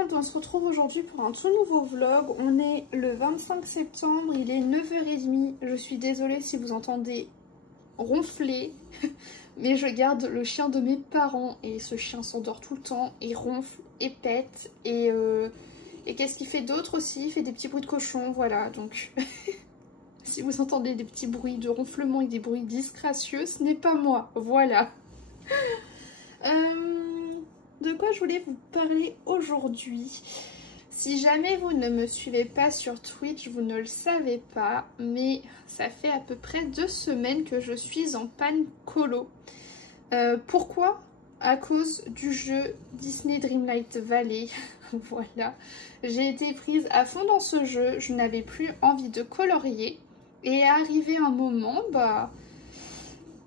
monde, on se retrouve aujourd'hui pour un tout nouveau vlog. On est le 25 septembre, il est 9h30. Je suis désolée si vous entendez ronfler, mais je garde le chien de mes parents et ce chien s'endort tout le temps et ronfle et pète. Et qu'est-ce qu'il fait d'autre aussi? Il fait des petits bruits de cochon, voilà, donc... Si vous entendez des petits bruits de ronflement et des bruits disgracieux, ce n'est pas moi, voilà. De quoi je voulais vous parler aujourd'hui? Si jamais vous ne me suivez pas sur Twitch, vous ne le savez pas, mais ça fait à peu près 2 semaines que je suis en panne colo. Pourquoi? À cause du jeu Disney Dreamlight Valley. Voilà, j'ai été prise à fond dans ce jeu, je n'avais plus envie de colorier. Et arrivé un moment,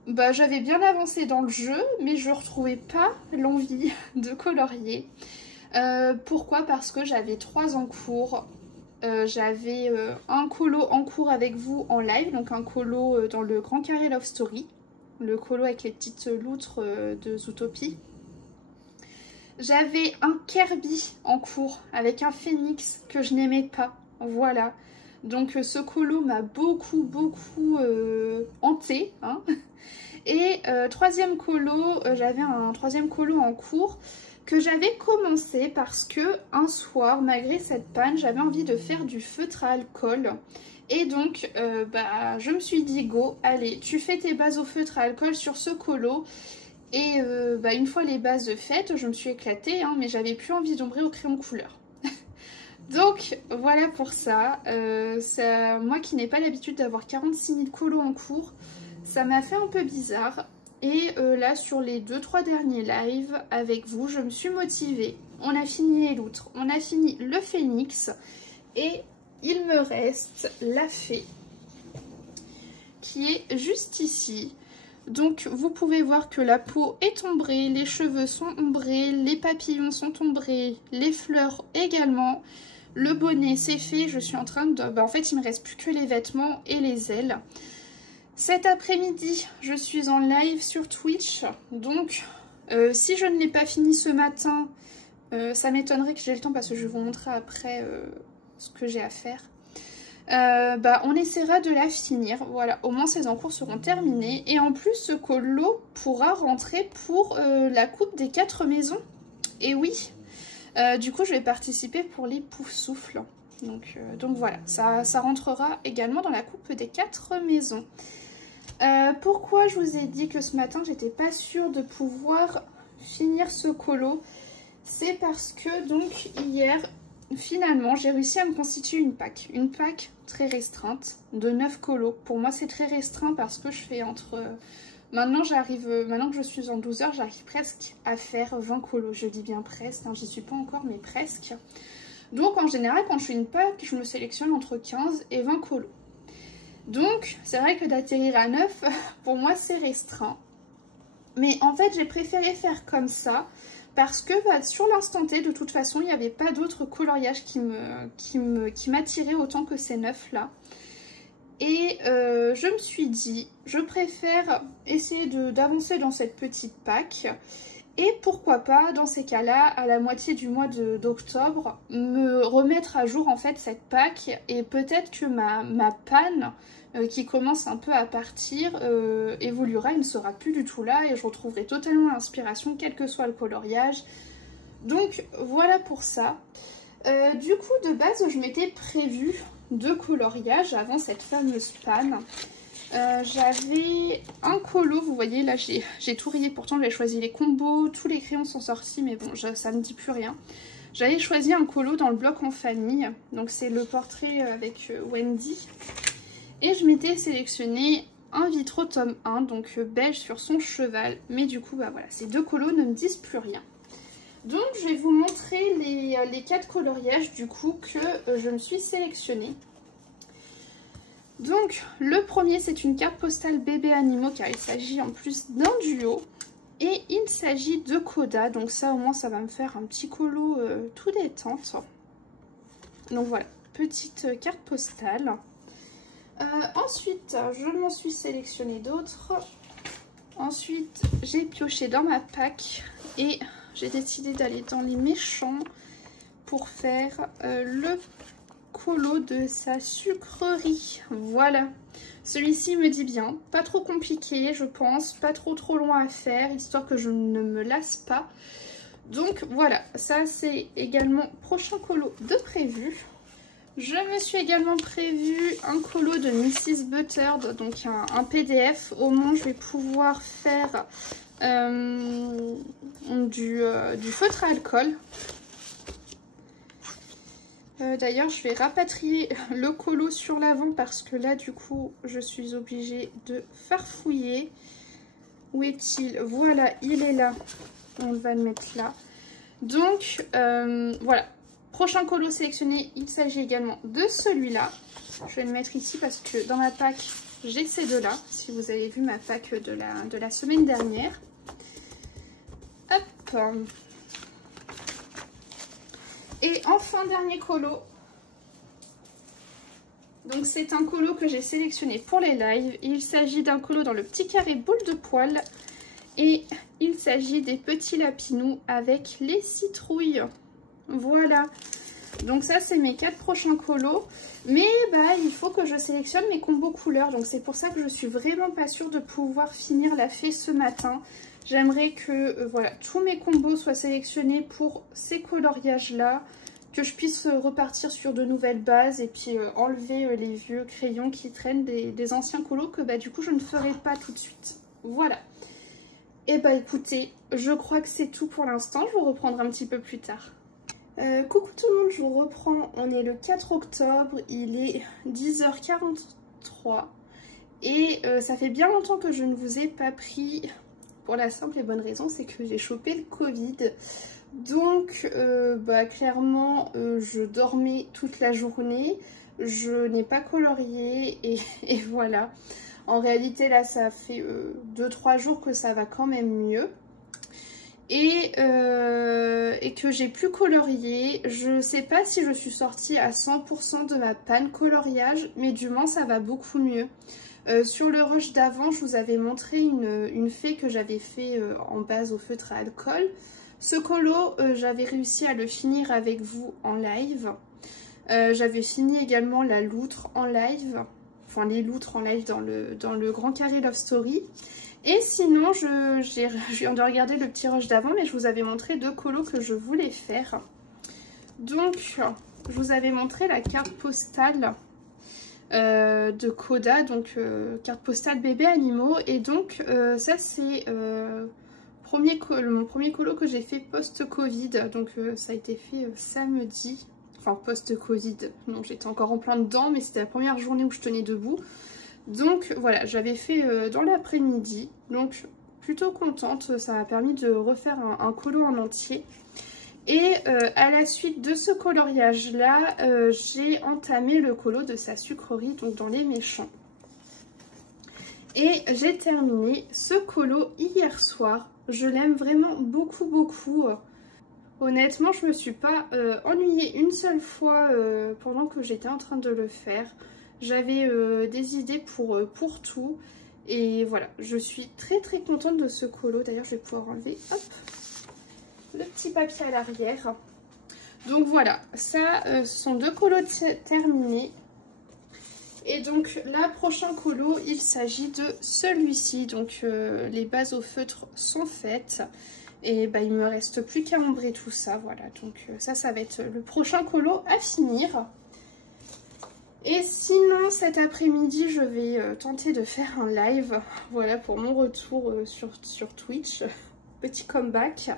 j'avais bien avancé dans le jeu, mais je retrouvais pas l'envie de colorier. Pourquoi? Parce que j'avais 3 en cours. J'avais un colo en cours avec vous en live, donc un colo dans le Grand Carré Love Story. Le colo avec les petites loutres de Zootopie. J'avais un Kirby en cours avec un phénix que je n'aimais pas. Voilà. Donc ce colo m'a beaucoup hanté, hein. Et troisième colo, j'avais un 3e colo en cours que j'avais commencé parce que un soir, malgré cette panne, j'avais envie de faire du feutre à alcool. Et donc je me suis dit go, allez, tu fais tes bases au feutre à alcool sur ce colo. Et une fois les bases faites, je me suis éclatée, hein, mais j'avais plus envie d'ombrer au crayon couleur. Donc voilà pour ça. Moi qui n'ai pas l'habitude d'avoir 46 000 colos en cours, ça m'a fait un peu bizarre. Et là sur les 2-3 derniers lives avec vous, je me suis motivée. On a fini les loutres, on a fini le phénix et il me reste la fée qui est juste ici. Donc vous pouvez voir que la peau est ombrée, les cheveux sont ombrés, les papillons sont ombrés, les fleurs également. Le bonnet c'est fait, je suis en train de... en fait il me reste plus que les vêtements et les ailes. Cet après-midi je suis en live sur Twitch, donc si je ne l'ai pas fini ce matin, ça m'étonnerait que j'ai le temps parce que je vais vous montrer après ce que j'ai à faire. On essaiera de la finir, voilà, au moins ces encours seront terminés. Et en plus ce colo pourra rentrer pour la coupe des 4 maisons. Et oui, du coup je vais participer pour les Poufsouffles. Donc voilà, ça rentrera également dans la coupe des 4 maisons. Pourquoi je vous ai dit que ce matin j'étais pas sûre de pouvoir finir ce colo? C'est parce que donc hier... Finalement, j'ai réussi à me constituer une pack très restreinte de 9 colos. Pour moi, c'est très restreint parce que je fais entre... Maintenant que je suis en 12 heures, j'arrive presque à faire 20 colos. Je dis bien presque, hein, j'y suis pas encore, mais presque. Donc, en général, quand je fais une pack, je me sélectionne entre 15 et 20 colos. Donc, c'est vrai que d'atterrir à 9, pour moi, c'est restreint. Mais en fait, j'ai préféré faire comme ça. Parce que sur l'instant T, de toute façon, il n'y avait pas d'autre coloriage qui m'attirait autant que ces 9 là. Et je me suis dit, je préfère essayer d'avancer dans cette petite pack. Et pourquoi pas, dans ces cas-là, à la moitié du mois d'octobre, me remettre à jour en fait cette pack. Et peut-être que ma panne, qui commence un peu à partir, évoluera, elle ne sera plus du tout là. Et je retrouverai totalement l'inspiration, quel que soit le coloriage. Donc voilà pour ça. Du coup, de base, je m'étais prévu 2 coloriages avant cette fameuse panne. J'avais un colo, vous voyez là j'ai tout rayé, pourtant j'ai choisi les combos, tous les crayons sont sortis mais bon ça ne dit plus rien. J'avais choisi un colo dans le bloc en famille, donc c'est le portrait avec Wendy. Et je m'étais sélectionné un Vitro tome 1, donc beige sur son cheval, mais du coup voilà, ces 2 colos ne me disent plus rien. Donc je vais vous montrer les 4 coloriages du coup que je me suis sélectionnée. Donc le premier c'est une carte postale bébé animaux car il s'agit en plus d'un duo. Et il s'agit de Coda, donc ça au moins ça va me faire un petit colo tout détente. Donc voilà, petite carte postale. Ensuite je m'en suis sélectionné d'autres. Ensuite j'ai pioché dans ma pack et j'ai décidé d'aller dans les méchants pour faire le colo de sa sucrerie. Voilà, celui-ci me dit bien, pas trop compliqué je pense, pas trop long à faire, histoire que je ne me lasse pas. Donc voilà, ça c'est également prochain colo de prévu. Je me suis également prévu un colo de Mrs Buttered, donc un PDF. Au moins je vais pouvoir faire du feutre à alcool. D'ailleurs je vais rapatrier le colo sur l'avant parce que là du coup je suis obligée de farfouiller. Où est-il? Voilà, il est là. On va le mettre là. Donc voilà. Prochain colo sélectionné, il s'agit également de celui-là. Je vais le mettre ici parce que dans ma pack, j'ai ces deux-là. Si vous avez vu ma pack de la semaine dernière. Hop. Et enfin, dernier colo. Donc c'est un colo que j'ai sélectionné pour les lives. Il s'agit d'un colo dans le petit carré boule de poil. Et il s'agit des petits lapinous avec les citrouilles. Voilà, donc ça c'est mes 4 prochains colos, mais il faut que je sélectionne mes combos couleurs, donc c'est pour ça que je suis vraiment pas sûre de pouvoir finir la fée ce matin. J'aimerais que voilà, tous mes combos soient sélectionnés pour ces coloriages là, que je puisse repartir sur de nouvelles bases et puis enlever les vieux crayons qui traînent des anciens colos que du coup je ne ferai pas tout de suite. Voilà. Et écoutez, je crois que c'est tout pour l'instant, je vous reprendrai un petit peu plus tard. Coucou tout le monde, je vous reprends, on est le 4 octobre, il est 10h43 et ça fait bien longtemps que je ne vous ai pas pris pour la simple et bonne raison, c'est que j'ai chopé le Covid. Donc clairement je dormais toute la journée, je n'ai pas colorié et voilà. En réalité là ça fait 2-3 jours que ça va quand même mieux. Et que j'ai pu colorier. Je sais pas si je suis sortie à 100% de ma panne coloriage, mais du moins ça va beaucoup mieux. Sur le rush d'avant, je vous avais montré une fée que j'avais fait en base au feutre à alcool. Ce colo, j'avais réussi à le finir avec vous en live. J'avais fini également la loutre en live, enfin les loutres en live dans le grand carré Love Story. Et sinon, je viens de regarder le petit rush d'avant, mais je vous avais montré 2 colos que je voulais faire. Donc, je vous avais montré la carte postale de Coda, donc carte postale bébé animaux. Et donc, ça c'est mon premier colo que j'ai fait post-Covid. Donc, ça a été fait samedi, enfin post-Covid. Non, j'étais encore en plein dedans, mais c'était la première journée où je tenais debout. Donc voilà, j'avais fait dans l'après-midi, donc plutôt contente, ça m'a permis de refaire un colo en entier. Et à la suite de ce coloriage là, j'ai entamé le colo de sa sucrerie, donc dans les méchants. Et j'ai terminé ce colo hier soir, je l'aime vraiment beaucoup. Honnêtement, je me suis pas ennuyée une seule fois pendant que j'étais en train de le faire. J'avais des idées pour tout. Et voilà, je suis très contente de ce colo. D'ailleurs, je vais pouvoir enlever hop, le petit papier à l'arrière. Donc voilà, ça, ce sont 2 colos terminés. Et donc, la prochaine colo, il s'agit de celui-ci. Donc, les bases au feutre sont faites. Et il me reste plus qu'à ombrer tout ça. Voilà, donc ça va être le prochain colo à finir. Et sinon, cet après-midi, je vais tenter de faire un live, voilà, pour mon retour sur Twitch, petit comeback.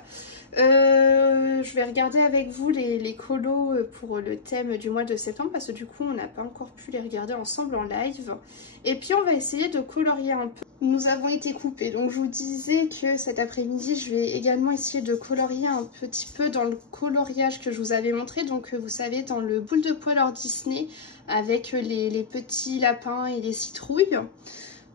Je vais regarder avec vous les colos pour le thème du mois de septembre, parce que du coup, on n'a pas encore pu les regarder ensemble en live. Et puis, on va essayer de colorier un peu. Nous avons été coupés, donc je vous disais que cet après-midi, je vais également essayer de colorier un petit peu dans le coloriage que je vous avais montré. Donc, vous savez, dans le boule de poil hors Disney, avec les petits lapins et les citrouilles.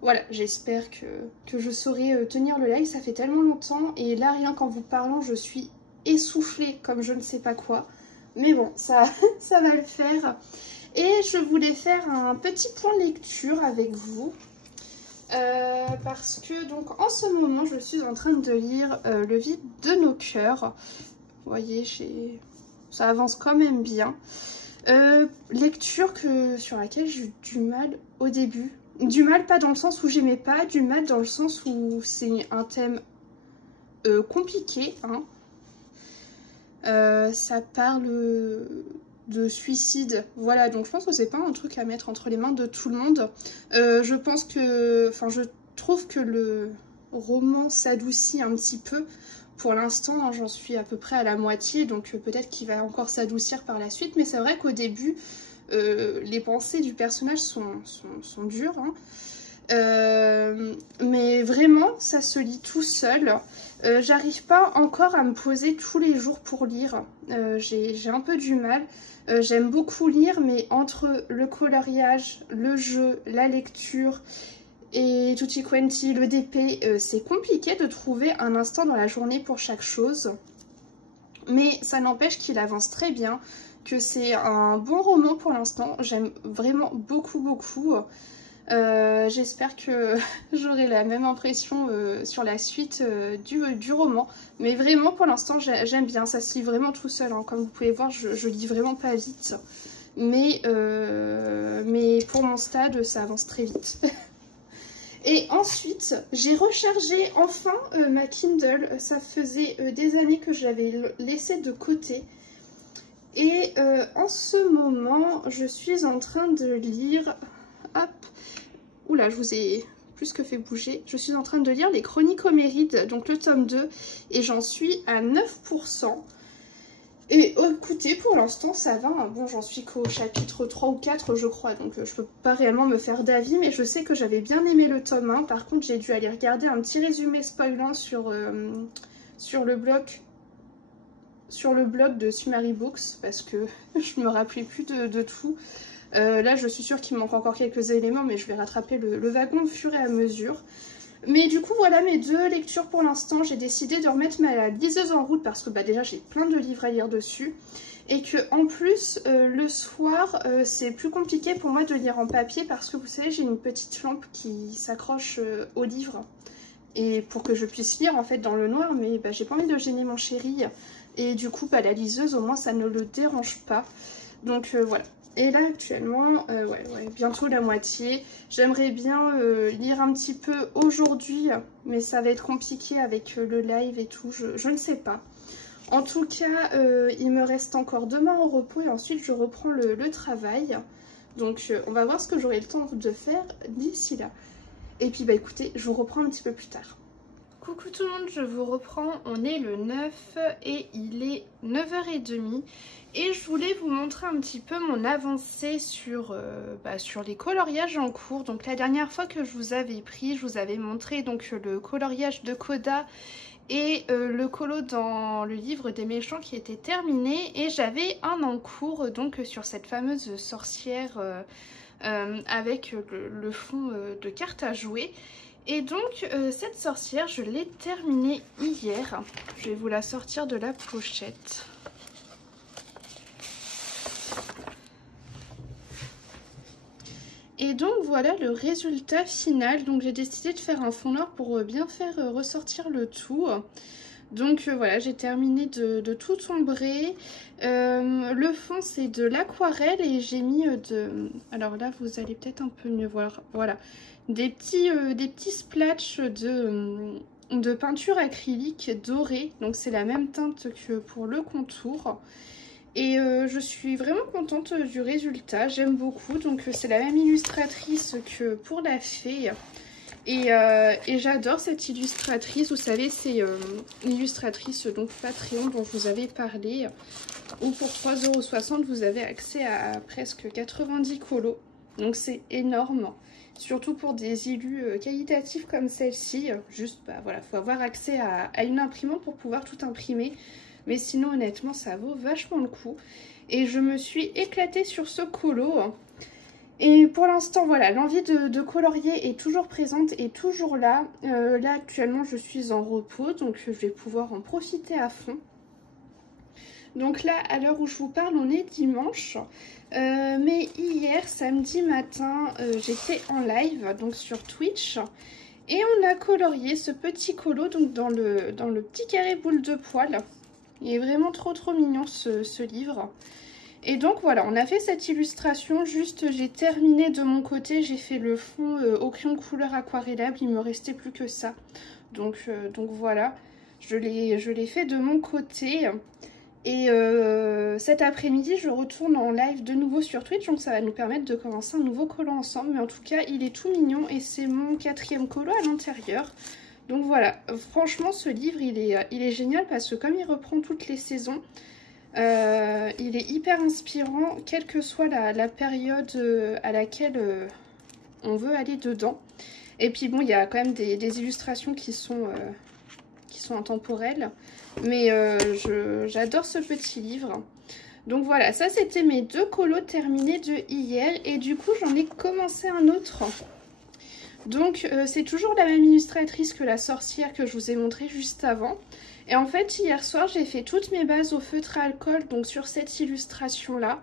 Voilà, j'espère que je saurai tenir le live, ça fait tellement longtemps. Et là, rien qu'en vous parlant, je suis essoufflée comme je ne sais pas quoi. Mais bon, ça va le faire. Et je voulais faire un petit point lecture avec vous. Parce que donc en ce moment, je suis en train de lire Le vide de nos cœurs. Vous voyez, j'ai ça avance quand même bien. Lecture sur laquelle j'ai eu du mal au début. Du mal pas dans le sens où j'aimais pas, du mal dans le sens où c'est un thème compliqué. Hein. Ça parle de suicide. Voilà, donc je pense que c'est pas un truc à mettre entre les mains de tout le monde. Je pense que... Enfin, je trouve que le roman s'adoucit un petit peu. Pour l'instant, hein, j'en suis à peu près à la moitié, donc peut-être qu'il va encore s'adoucir par la suite. Mais c'est vrai qu'au début, les pensées du personnage sont dures. Hein. Mais vraiment, ça se lit tout seul. J'arrive pas encore à me poser tous les jours pour lire. J'ai un peu du mal. J'aime beaucoup lire, mais entre le coloriage, le jeu, la lecture... Et tutti quanti, le DP, c'est compliqué de trouver un instant dans la journée pour chaque chose. Mais ça n'empêche qu'il avance très bien, que c'est un bon roman pour l'instant. J'aime vraiment beaucoup. J'espère que j'aurai la même impression sur la suite du roman. Mais vraiment pour l'instant j'aime bien, ça se lit vraiment tout seul. Hein. Comme vous pouvez voir, je lis vraiment pas vite. Mais pour mon stade, ça avance très vite. Et ensuite, j'ai rechargé enfin ma Kindle. Ça faisait des années que je l'avais laissé de côté. Et en ce moment, je suis en train de lire... Hop. Oula, je vous ai plus que fait bouger. Je suis en train de lire les Chroniques Homérides, donc le tome 2. Et j'en suis à 9%. Et écoutez, pour l'instant ça va, hein. Bon j'en suis qu'au chapitre 3 ou 4 je crois, donc je peux pas réellement me faire d'avis, mais je sais que j'avais bien aimé le tome 1, par contre j'ai dû aller regarder un petit résumé spoilant sur le blog de Sumari Books, parce que je me rappelais plus de tout. Là je suis sûre qu'il me manque encore quelques éléments, mais je vais rattraper le wagon au fur et à mesure. Mais du coup voilà mes deux lectures pour l'instant. J'ai décidé de remettre ma liseuse en route parce que bah, déjà j'ai plein de livres à lire dessus. Et que en plus le soir c'est plus compliqué pour moi de lire en papier parce que vous savez j'ai une petite lampe qui s'accroche au livre. Et pour que je puisse lire en fait dans le noir, mais bah, j'ai pas envie de gêner mon chéri. Et du coup bah, la liseuse au moins ça ne le dérange pas. Donc voilà. Et là actuellement, ouais, bientôt la moitié. J'aimerais bien lire un petit peu aujourd'hui, mais ça va être compliqué avec le live et tout, je ne sais pas. En tout cas, il me reste encore demain en repos et ensuite je reprends le travail. Donc on va voir ce que j'aurai le temps de faire d'ici là. Et puis bah écoutez, je vous reprends un petit peu plus tard. Coucou tout le monde, je vous reprends, on est le 9 et il est 9h30 et je voulais vous montrer un petit peu mon avancée sur les coloriages en cours. Donc la dernière fois que je vous avais pris, je vous avais montré donc le coloriage de Coda et le colo dans le livre des méchants qui était terminé, et j'avais un en cours donc sur cette fameuse sorcière avec le fond de cartes à jouer. Et donc cette sorcière je l'ai terminée hier, je vais vous la sortir de la pochette. Et donc voilà le résultat final. Donc j'ai décidé de faire un fond noir pour bien faire ressortir le tout. Donc voilà, j'ai terminé de tout ombrer. Le fond c'est de l'aquarelle et j'ai mis alors là vous allez peut-être un peu mieux voir, voilà, des petits splatchs de peinture acrylique dorée. Donc c'est la même teinte que pour le contour. Et je suis vraiment contente du résultat, j'aime beaucoup. Donc c'est la même illustratrice que pour la fée. Et j'adore cette illustratrice, vous savez c'est une illustratrice donc Patreon dont je vous avais parlé, où pour 3,60 € vous avez accès à presque 90 colos, donc c'est énorme, surtout pour des illus qualitatifs comme celle-ci. Juste bah voilà, faut avoir accès à une imprimante pour pouvoir tout imprimer, mais sinon honnêtement ça vaut vachement le coup. Et je me suis éclatée sur ce colo. Et pour l'instant, voilà, l'envie de colorier est toujours présente et toujours là. Là, actuellement, je suis en repos, donc je vais pouvoir en profiter à fond. Donc là, à l'heure où je vous parle, on est dimanche. Mais hier, samedi matin, j'étais en live, donc sur Twitch. Et on a colorié ce petit colo, donc dans le petit carré boule de poil. Il est vraiment trop mignon ce livre. Et donc voilà, on a fait cette illustration, juste j'ai terminé de mon côté, j'ai fait le fond au crayon couleur aquarellable, il me restait plus que ça. Donc voilà, je l'ai fait de mon côté. Et cet après-midi, je retourne en live de nouveau sur Twitch, donc ça va nous permettre de commencer un nouveau colo ensemble. Mais en tout cas, il est tout mignon et c'est mon 4e colo à l'intérieur. Donc voilà, franchement, ce livre, il est génial parce que comme il reprend toutes les saisons, il est hyper inspirant, quelle que soit la période à laquelle on veut aller dedans. Et puis bon, il y a quand même des illustrations qui sont intemporelles. Mais j'adore ce petit livre. Donc voilà, ça c'était mes 2 colos terminés de hier. Et du coup, j'en ai commencé un autre. Donc c'est toujours la même illustratrice que la sorcière que je vous ai montré juste avant. Et en fait, hier soir, j'ai fait toutes mes bases au feutre à alcool, donc sur cette illustration-là.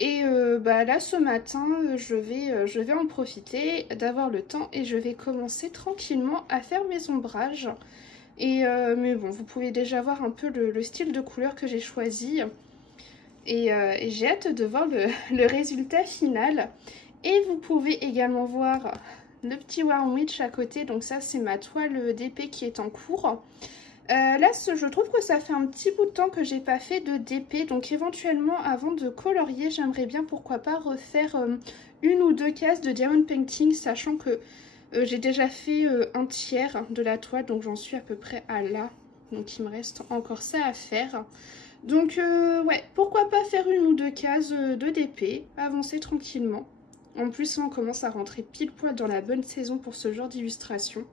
Et là, ce matin, je vais en profiter d'avoir le temps et je vais commencer tranquillement à faire mes ombrages. Mais bon, vous pouvez déjà voir un peu le style de couleur que j'ai choisi. Et j'ai hâte de voir le résultat final. Et vous pouvez également voir le petit Warm Witch à côté. Donc ça, c'est ma toile d'épée qui est en cours. Là, je trouve que ça fait un petit bout de temps que j'ai pas fait de d'épée. Donc éventuellement, avant de colorier, j'aimerais bien, pourquoi pas, refaire 1 ou 2 cases de diamond painting. Sachant que j'ai déjà fait un tiers de la toile. Donc j'en suis à peu près à là. Donc il me reste encore ça à faire. Donc ouais, pourquoi pas faire 1 ou 2 cases de d'épée. Avancer tranquillement. En plus, on commence à rentrer pile poil dans la bonne saison pour ce genre d'illustration.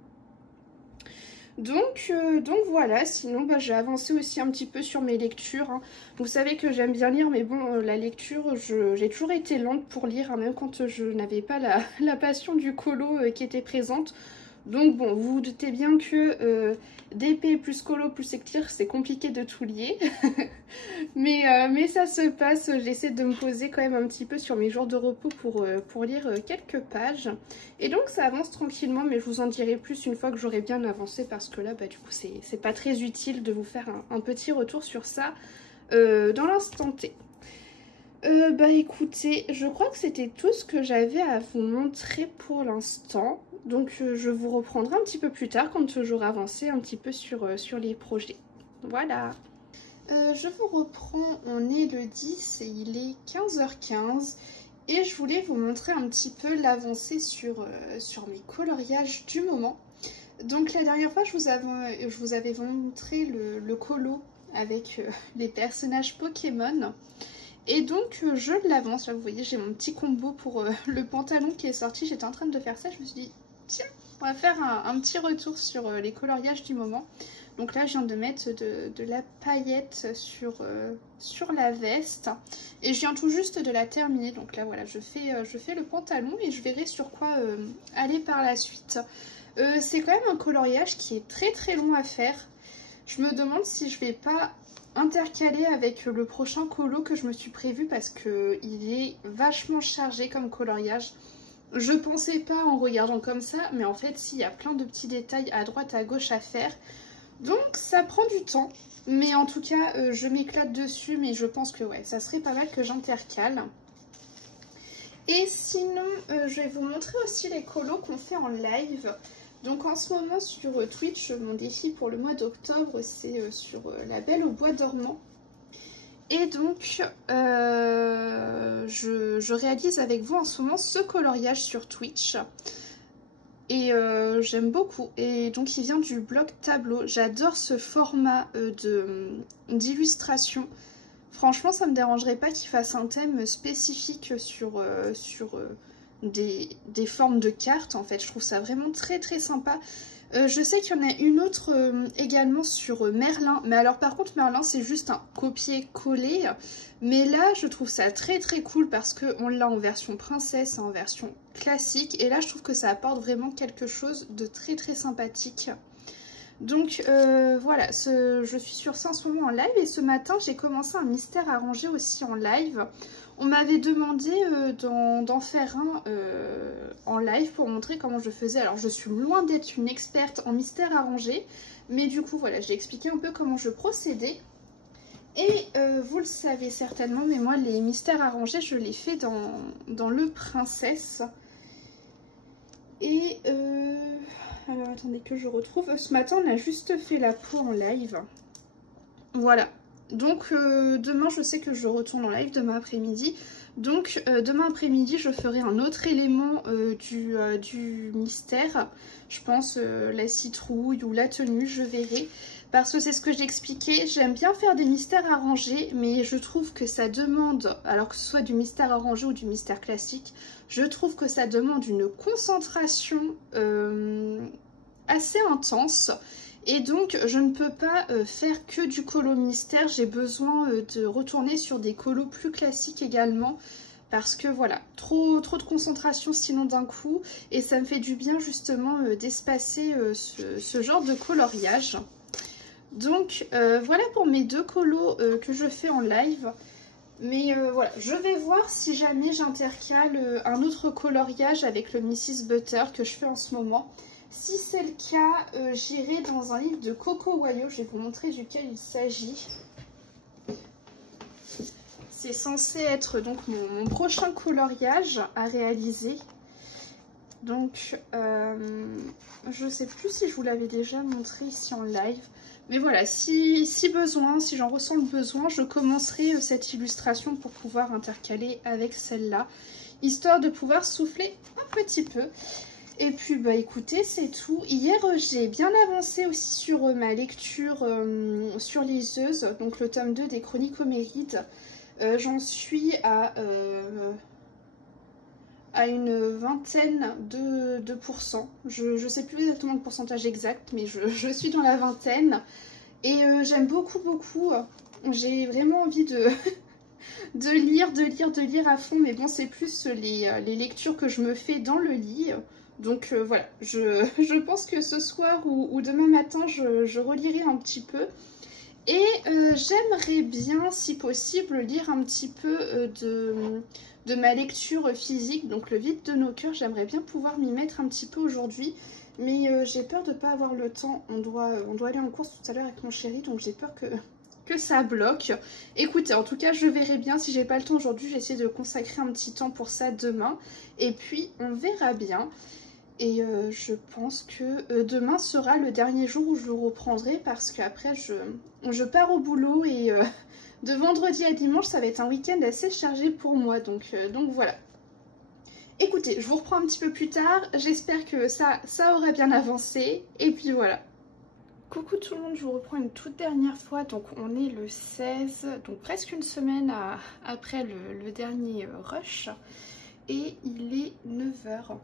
Donc voilà, sinon j'ai avancé aussi un petit peu sur mes lectures. Hein. Vous savez que j'aime bien lire, mais bon, la lecture, j'ai toujours été lente pour lire, hein, même quand je n'avais pas la passion du colo qui était présente. Donc bon, vous vous doutez bien que d'épée plus colo plus lecture, c'est compliqué de tout lier. mais ça se passe, j'essaie de me poser quand même un petit peu sur mes jours de repos pour lire quelques pages. Et donc ça avance tranquillement, mais je vous en dirai plus une fois que j'aurai bien avancé, parce que là, du coup, c'est pas très utile de vous faire un petit retour sur ça dans l'instant T. Écoutez, je crois que c'était tout ce que j'avais à vous montrer pour l'instant. Donc je vous reprendrai un petit peu plus tard quand j'aurai avancé un petit peu sur les projets. Voilà. Je vous reprends, on est le 10 et il est 15h15. Et je voulais vous montrer un petit peu l'avancée sur mes coloriages du moment. Donc la dernière fois, je vous avais montré le colo avec les personnages Pokémon. Et donc je l'avance, là vous voyez j'ai mon petit combo pour le pantalon qui est sorti, j'étais en train de faire ça, je me suis dit tiens on va faire un petit retour sur les coloriages du moment. Donc là je viens de mettre de la paillette sur la veste et je viens tout juste de la terminer. Donc là voilà je fais le pantalon et je verrai sur quoi aller par la suite. C'est quand même un coloriage qui est très long à faire. Je me demande si je vais pas intercalé avec le prochain colo que je me suis prévu, parce que il est vachement chargé comme coloriage. Je pensais pas en regardant comme ça, mais en fait si, il y a plein de petits détails à droite à gauche à faire, donc ça prend du temps, mais en tout cas je m'éclate dessus. Mais je pense que ouais, ça serait pas mal que j'intercale. Et sinon je vais vous montrer aussi les colos qu'on fait en live. Donc en ce moment sur Twitch, mon défi pour le mois d'octobre, c'est sur La Belle au Bois dormant. Et donc je réalise avec vous en ce moment ce coloriage sur Twitch. Et j'aime beaucoup. Et donc il vient du blog Tableau. J'adore ce format d'illustration. Franchement, ça me dérangerait pas qu'il fasse un thème spécifique sur des formes de cartes. En fait, je trouve ça vraiment très sympa. Je sais qu'il y en a une autre également sur Merlin. Mais alors par contre Merlin c'est juste un copier-coller. Mais là je trouve ça très cool parce qu'on l'a en version princesse et en version classique. Et là je trouve que ça apporte vraiment quelque chose de très sympathique. Donc voilà, je suis sur ça en ce moment en live. Et ce matin j'ai commencé un mystère à ranger aussi en live. On m'avait demandé d'en faire un en live pour montrer comment je faisais. Alors je suis loin d'être une experte en mystère à ranger, mais du coup voilà, j'ai expliqué un peu comment je procédais. Et vous le savez certainement, mais moi les mystères arrangés, je les fais dans le Princesse. Et alors attendez que je retrouve. Ce matin on a juste fait la peau en live. Voilà. Donc demain je sais que je retourne en live demain après-midi. Donc demain après-midi je ferai un autre élément du mystère. Je pense la citrouille ou la tenue, je verrai. Parce que c'est ce que j'ai expliqué, j'aime bien faire des mystères arrangés, mais je trouve que ça demande, alors que ce soit du mystère arrangé ou du mystère classique, je trouve que ça demande une concentration assez intense. Et donc je ne peux pas faire que du colo mystère, j'ai besoin de retourner sur des colos plus classiques également. Parce que voilà, trop de concentration sinon d'un coup. Et ça me fait du bien justement d'espacer ce genre de coloriage. Donc voilà pour mes deux colos que je fais en live. Mais voilà, je vais voir si jamais j'intercale un autre coloriage avec le Mrs Butter que je fais en ce moment. Si c'est le cas, j'irai dans un livre de Coco Wayo. Je vais vous montrer duquel il s'agit. C'est censé être donc mon prochain coloriage à réaliser. Donc je sais plus si je vous l'avais déjà montré ici en live. Mais voilà, si besoin, si j'en ressens le besoin, je commencerai cette illustration pour pouvoir intercaler avec celle-là, histoire de pouvoir souffler un petit peu. Et puis bah écoutez, c'est tout. Hier j'ai bien avancé aussi sur ma lecture sur Liseuse, donc le tome 2 des Chroniques Homérides. J'en suis à une vingtaine de pourcents. Je sais plus exactement le pourcentage exact, mais je suis dans la vingtaine. Et j'aime beaucoup. J'ai vraiment envie de, de lire à fond. Mais bon, c'est plus les lectures que je me fais dans le lit. Donc voilà, je pense que ce soir ou demain matin, je relirai un petit peu. Et j'aimerais bien, si possible, lire un petit peu de ma lecture physique, donc le vide de nos cœurs. J'aimerais bien pouvoir m'y mettre un petit peu aujourd'hui, mais j'ai peur de ne pas avoir le temps. On doit aller en course tout à l'heure avec mon chéri, donc j'ai peur que ça bloque. Écoutez, en tout cas, je verrai bien. Si j'ai pas le temps aujourd'hui, j'essaie de consacrer un petit temps pour ça demain. Et puis, on verra bien. Et je pense que demain sera le dernier jour où je reprendrai parce qu'après je pars au boulot et de vendredi à dimanche ça va être un week-end assez chargé pour moi. Donc voilà. Écoutez, je vous reprends un petit peu plus tard. J'espère que ça aura bien avancé. Et puis voilà. Coucou tout le monde, je vous reprends une toute dernière fois. Donc on est le 16, donc presque une semaine après le dernier rush. Et il est 9 h.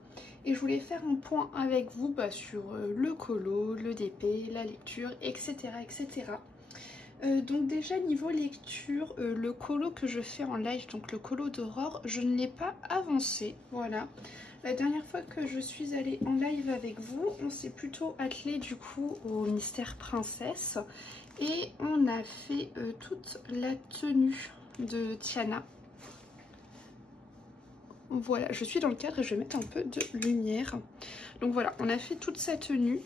Et je voulais faire un point avec vous sur le colo, le DP, la lecture, etc. etc. Donc déjà niveau lecture, le colo que je fais en live, donc le colo d'Aurore, je ne l'ai pas avancé, voilà. La dernière fois que je suis allée en live avec vous, on s'est plutôt attelé du coup au mystère princesse. Et on a fait toute la tenue de Tiana. Voilà, je suis dans le cadre et je vais mettre un peu de lumière. Donc voilà, on a fait toute sa tenue.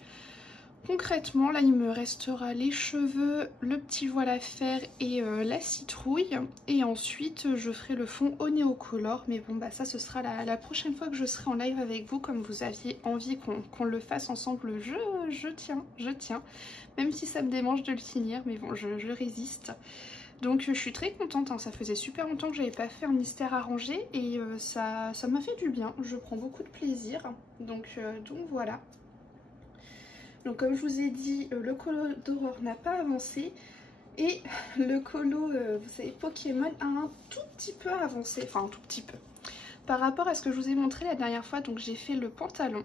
Concrètement, là, il me restera les cheveux, le petit voile à faire et la citrouille. Et ensuite, je ferai le fond au néocolor. Mais bon, bah ça, ce sera la prochaine fois que je serai en live avec vous. Comme vous aviez envie qu'on le fasse ensemble, je tiens. Même si ça me démange de le finir, mais bon, je résiste. Donc je suis très contente, hein. Ça faisait super longtemps que j'avais pas fait un mystère arrangé et ça m'a fait du bien, je prends beaucoup de plaisir, donc voilà. Donc comme je vous ai dit, le colo d'Aurore n'a pas avancé et le colo, vous savez, Pokémon a un tout petit peu avancé, enfin un tout petit peu. Par rapport à ce que je vous ai montré la dernière fois, donc j'ai fait le pantalon.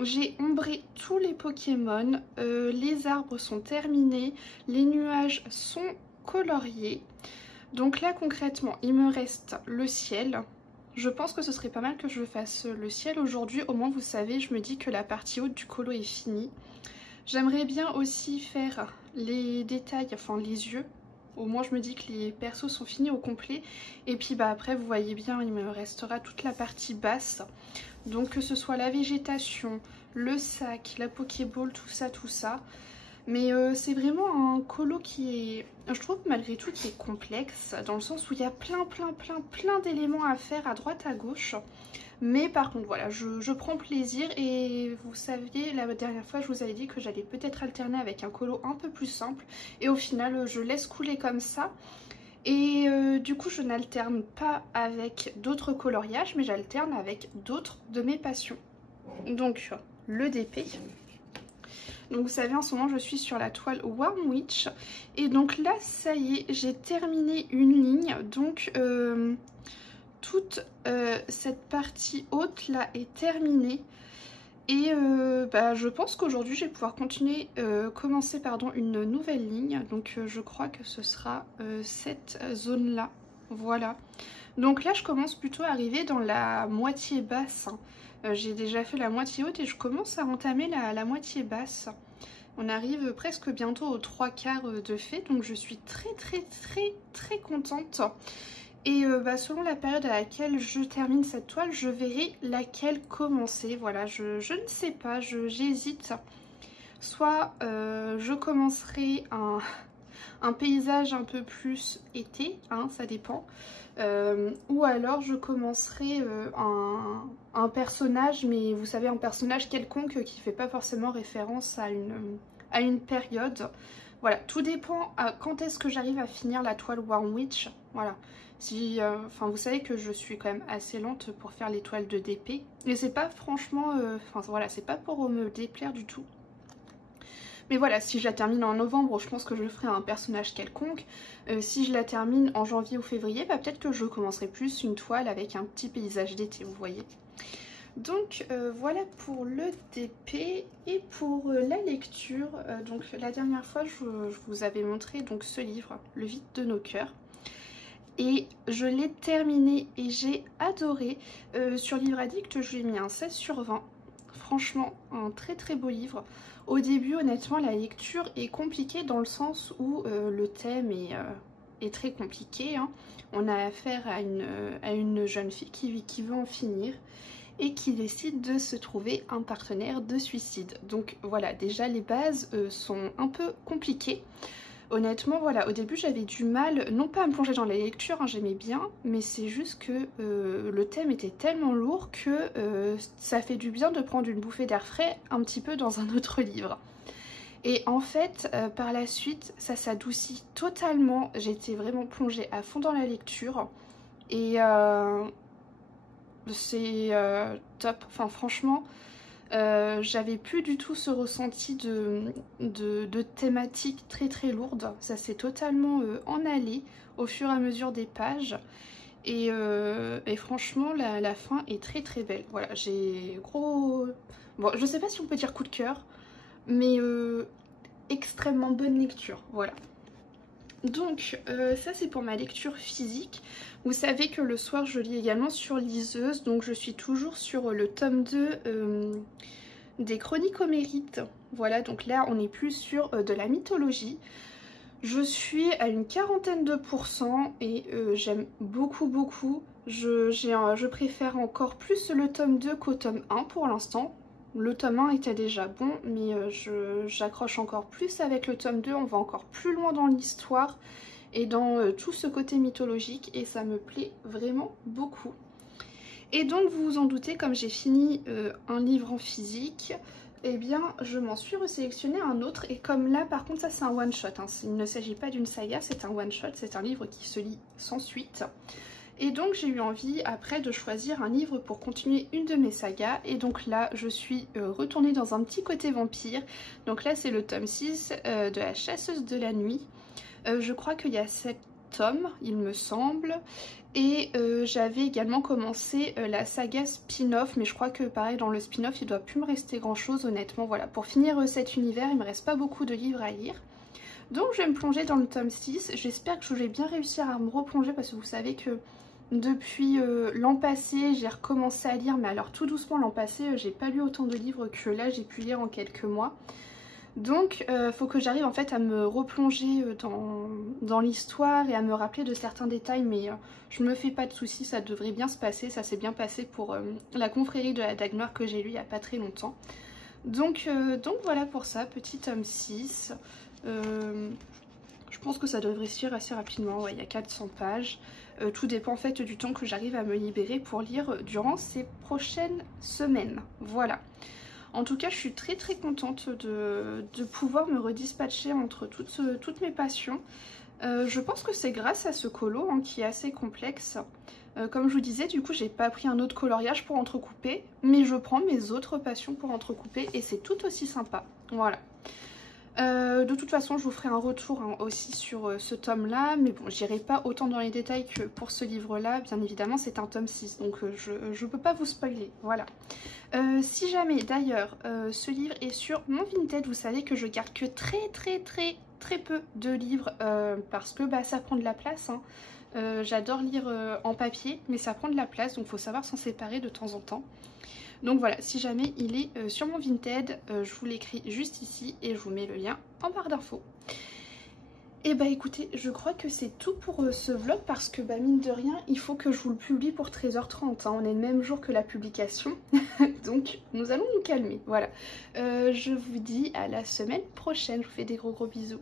J'ai ombré tous les Pokémon, les arbres sont terminés, les nuages sont colorié. Donc là concrètement il me reste le ciel. Je pense que ce serait pas mal que je fasse le ciel aujourd'hui, au moins vous savez, je me dis que la partie haute du colo est finie. J'aimerais bien aussi faire les détails, enfin les yeux. Au moins je me dis que les persos sont finis au complet. Et puis bah après vous voyez bien, il me restera toute la partie basse. Donc que ce soit la végétation, le sac, la Pokéball, tout ça. Mais c'est vraiment un colo qui est, je trouve malgré tout, qui est complexe, dans le sens où il y a plein d'éléments à faire à droite à gauche. Mais par contre voilà, je prends plaisir, et vous saviez, la dernière fois je vous avais dit que j'allais peut-être alterner avec un colo un peu plus simple. Et au final je laisse couler comme ça. Et du coup je n'alterne pas avec d'autres coloriages, mais j'alterne avec d'autres de mes passions. Donc le DP. Donc vous savez, en ce moment je suis sur la toile Warm Witch. Et donc là ça y est, j'ai terminé une ligne. Donc toute cette partie haute là est terminée. Et je pense qu'aujourd'hui je vais pouvoir continuer, commencer une nouvelle ligne. Donc je crois que ce sera cette zone là. Voilà. Donc là je commence plutôt à arriver dans la moitié basse, hein. J'ai déjà fait la moitié haute et je commence à entamer la moitié basse. On arrive presque bientôt aux 3/4 de fait, donc je suis très contente. Et selon la période à laquelle je termine cette toile, je verrai laquelle commencer. Voilà, je ne sais pas, j'hésite. Soit je commencerai un paysage un peu plus été, hein, ça dépend. Ou alors je commencerai un personnage, mais vous savez, un personnage quelconque qui fait pas forcément référence à une période. Voilà, tout dépend à quand est-ce que j'arrive à finir la toile Warm Witch. Voilà, si, vous savez que je suis quand même assez lente pour faire les toiles de DP. Et c'est pas franchement, voilà, c'est pas pour me déplaire du tout. Mais voilà, si je la termine en novembre, je pense que je ferai un personnage quelconque. Si je la termine en janvier ou février, peut-être que je commencerai plus une toile avec un petit paysage d'été, vous voyez. Donc voilà pour le DP. Et pour la lecture, donc la dernière fois je vous avais montré donc ce livre, Le vide de nos cœurs. Et je l'ai terminé et j'ai adoré. Sur Livre Addict, je lui ai mis un 16/20. Franchement, un très beau livre. Au début, honnêtement, la lecture est compliquée dans le sens où le thème est très compliqué, hein. On a affaire à une jeune fille qui veut en finir et qui décide de se trouver un partenaire de suicide. Donc voilà, déjà les bases sont un peu compliquées. Honnêtement, voilà, au début j'avais du mal, non pas à me plonger dans la lecture, hein, j'aimais bien, mais c'est juste que le thème était tellement lourd que ça fait du bien de prendre une bouffée d'air frais un petit peu dans un autre livre. Et en fait, par la suite, ça s'adoucit totalement. J'étais vraiment plongée à fond dans la lecture. Et c'est top. Enfin, franchement, j'avais plus du tout ce ressenti de thématique très lourde. Ça s'est totalement en allé au fur et à mesure des pages. Et franchement, la fin est très belle. Voilà, j'ai gros... Bon, je sais pas si on peut dire coup de cœur, mais extrêmement bonne lecture, voilà. Donc ça c'est pour ma lecture physique. Vous savez que le soir je lis également sur liseuse, donc je suis toujours sur le tome 2 des Chroniques Homérites. Voilà, donc là on est plus sur de la mythologie. Je suis à une 40aine de % et j'aime beaucoup. Je préfère encore plus le tome 2 qu'au tome 1 pour l'instant. Le tome 1 était déjà bon, mais j'accroche encore plus avec le tome 2. On va encore plus loin dans l'histoire et dans tout ce côté mythologique, et ça me plaît vraiment beaucoup. Et donc vous vous en doutez, comme j'ai fini un livre en physique, eh bien je m'en suis resélectionné un autre. Et comme là par contre ça c'est un one shot, hein. Il ne s'agit pas d'une saga, c'est un one shot, c'est un livre qui se lit sans suite. Et donc j'ai eu envie après de choisir un livre pour continuer une de mes sagas. Et donc là je suis retournée dans un petit côté vampire. Donc là c'est le tome 6 de La Chasseuse de la Nuit. Je crois qu'il y a 7 tomes il me semble. Et j'avais également commencé la saga spin-off, mais je crois que pareil dans le spin-off il doit plus me rester grand chose honnêtement. Voilà, pour finir cet univers il me reste pas beaucoup de livres à lire. Donc je vais me plonger dans le tome 6. J'espère que je vais bien réussir à me replonger, parce que vous savez que depuis l'an passé j'ai recommencé à lire, mais alors tout doucement. L'an passé j'ai pas lu autant de livres que là j'ai pu lire en quelques mois. Donc faut que j'arrive en fait à me replonger dans l'histoire et à me rappeler de certains détails, mais je me fais pas de soucis, ça devrait bien se passer. Ça s'est bien passé pour la confrérie de la Dague Noire que j'ai lu il y a pas très longtemps. Donc voilà pour ça, petit tome 6. Je pense que ça devrait se lire assez rapidement, ouais, il y a 400 pages. Tout dépend en fait du temps que j'arrive à me libérer pour lire durant ces prochaines semaines. Voilà. En tout cas, je suis très contente de pouvoir me redispatcher entre toutes mes passions. Je pense que c'est grâce à ce colo hein, qui est assez complexe. Comme je vous disais, du coup, j'ai pas pris un autre coloriage pour entrecouper, mais je prends mes autres passions pour entrecouper et c'est tout aussi sympa. Voilà. De toute façon, je vous ferai un retour hein, aussi sur ce tome-là, mais bon, j'irai pas autant dans les détails que pour ce livre-là. Bien évidemment, c'est un tome 6, donc je peux pas vous spoiler, voilà. Si jamais, d'ailleurs, ce livre est sur mon Vinted, vous savez que je garde que très peu de livres, parce que bah, ça prend de la place, hein. J'adore lire en papier, mais ça prend de la place, donc il faut savoir s'en séparer de temps en temps. Donc voilà, si jamais il est sur mon Vinted, je vous l'écris juste ici et je vous mets le lien en barre d'infos. Et bah écoutez, je crois que c'est tout pour ce vlog parce que bah mine de rien, il faut que je vous le publie pour 13h30, hein. On est le même jour que la publication, donc nous allons nous calmer, voilà. Je vous dis à la semaine prochaine, je vous fais des gros bisous.